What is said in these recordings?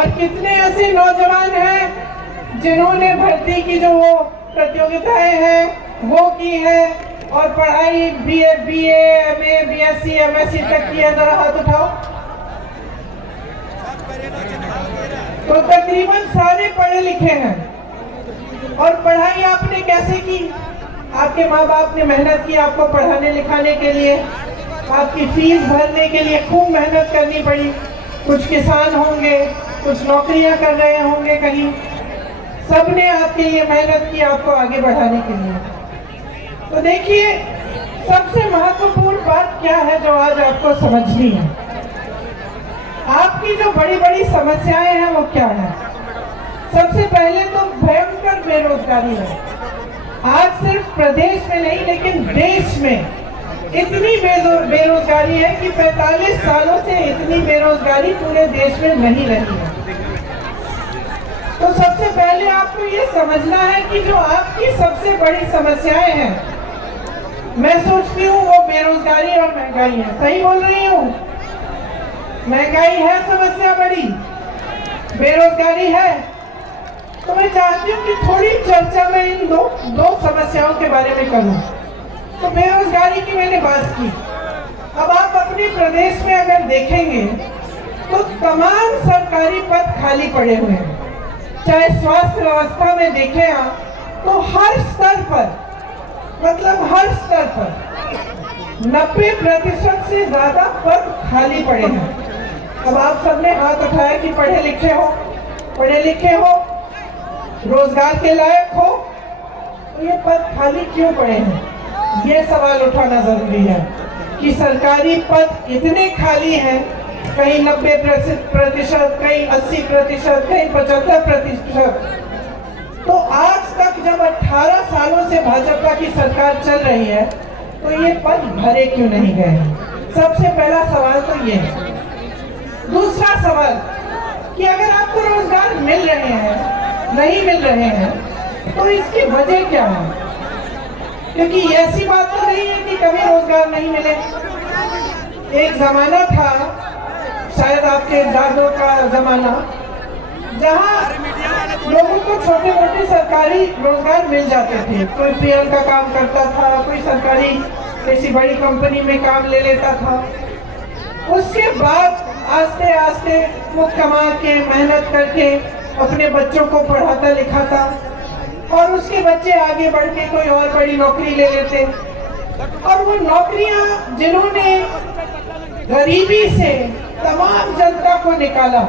और कितने ऐसे नौजवान हैं जिन्होंने भर्ती की जो वो प्रतियोगिताएं हैं वो की है और पढ़ाई बीए, एमए, बीएससी, एमएससी तक की है, जरा हाथ उठाओ। तो तकरीबन सारे पढ़े लिखे हैं। और पढ़ाई आपने कैसे की? आपके माँ बाप ने मेहनत की आपको पढ़ाने लिखाने के लिए, आपकी फीस भरने के लिए खूब मेहनत करनी पड़ी। कुछ किसान होंगे, कुछ नौकरियां कर रहे होंगे कहीं, सबने आपके लिए मेहनत की आपको आगे बढ़ाने के लिए। तो देखिए, सबसे महत्वपूर्ण बात क्या है जो आज आपको समझनी है। आपकी जो बड़ी बड़ी समस्याएं हैं वो क्या है? सबसे पहले तो भयंकर बेरोजगारी है। आज सिर्फ प्रदेश में नहीं लेकिन देश में इतनी बेरोजगारी है कि 45 सालों से इतनी बेरोजगारी पूरे देश में नहीं रही है। तो सबसे पहले आपको ये समझना है कि जो आपकी सबसे बड़ी समस्याएं हैं, मैं सोचती हूँ वो बेरोजगारी और महंगाई है। सही बोल रही हूँ? महंगाई है समस्या बड़ी, बेरोजगारी है। तो मैं चाहती हूँ कि थोड़ी चर्चा मैं इन दो समस्याओं के बारे में करूँ। तो बेरोजगारी की मैंने बात की। अब आप अपने प्रदेश में अगर देखेंगे तो तमाम सरकारी पद खाली पड़े हुए हैं। चाहे स्वास्थ्य व्यवस्था में देखें आप तो हर स्तर पर, मतलब हर स्तर पर 90% से ज्यादा पद खाली पड़े हैं। अब आप सबने हाथ उठाया कि पढ़े लिखे हो, रोजगार के लायक हो, तो ये पद खाली क्यों पड़े हैं? ये सवाल उठाना जरूरी है कि सरकारी पद इतने खाली हैं, कहीं 90%, कहीं 80%, कहीं 75%। तो आज तक जब 18 सालों से भाजपा की सरकार चल रही है तो ये पद भरे क्यों नहीं गए हैं? सबसे पहला सवाल तो ये है। दूसरा सवाल कि अगर आपको रोजगार मिल रहे हैं, नहीं मिल रहे हैं, तो इसकी वजह क्या है? क्योंकि ऐसी बात तो नहीं है कि कभी रोजगार नहीं मिले। एक जमाना था, शायद आपके दादों का जमाना, जहां लोगों को छोटे मोटे सरकारी रोजगार मिल जाते थे। कोई पीएम का काम करता था, कोई सरकारी किसी बड़ी कंपनी में काम ले लेता था। उसके बाद आस्ते आस्ते वो कमा के मेहनत करके अपने बच्चों को पढ़ाता लिखाता और उसके बच्चे आगे बढ़ के कोई और बड़ी नौकरी ले लेते। और वो नौकरियां जिन्होंने गरीबी से तमाम जनता को निकाला,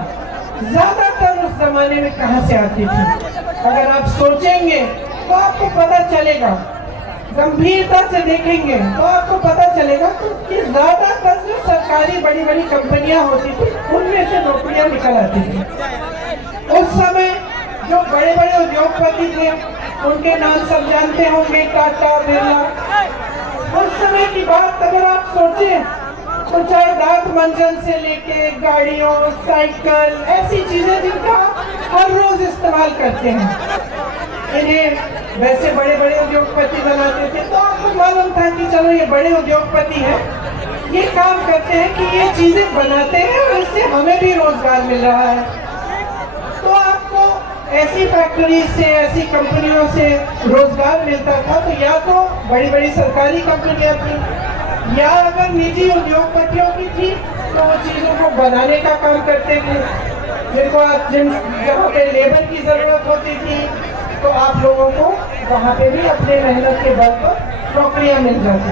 ज्यादातर उस जमाने में कहां से आती थी? अगर आप सोचेंगे तो आपको पता चलेगा, गंभीरता से देखेंगे तो आपको पता चलेगा कि ज्यादातर जो सरकारी बड़ी बड़ी कंपनियां होती थी उनमें से नौकरियां निकल आती थी। उस समय जो बड़े बड़े उद्योगपति थे उनके नाम सब जानते होंगे, टाटा, बिरला। उस समय की बात अगर आप सोचें तो चाहे दांत मंजन से लेके गाड़ियों, साइकिल, ऐसी चीजें जिनका हर रोज इस्तेमाल करते हैं, इन्हें वैसे बड़े बड़े उद्योगपति बनाते थे। तो आपको मालूम था कि चलो ये बड़े उद्योगपति हैं, ये काम करते हैं कि ये चीजें बनाते हैं और इससे हमें भी रोजगार मिल रहा है। तो आपको ऐसी फैक्ट्री से, ऐसी कंपनियों से रोजगार मिलता था। तो या तो बड़ी बड़ी सरकारी कंपनियां थी, या अगर निजी उद्योगपतियों की थी तो वो चीजों को बनाने का काम करते थे। जहाँ पे लेबर की जरूरत होती थी तो आप लोगों को वहाँ पे भी अपने मेहनत के बल पर नौकरियां मिल जाती।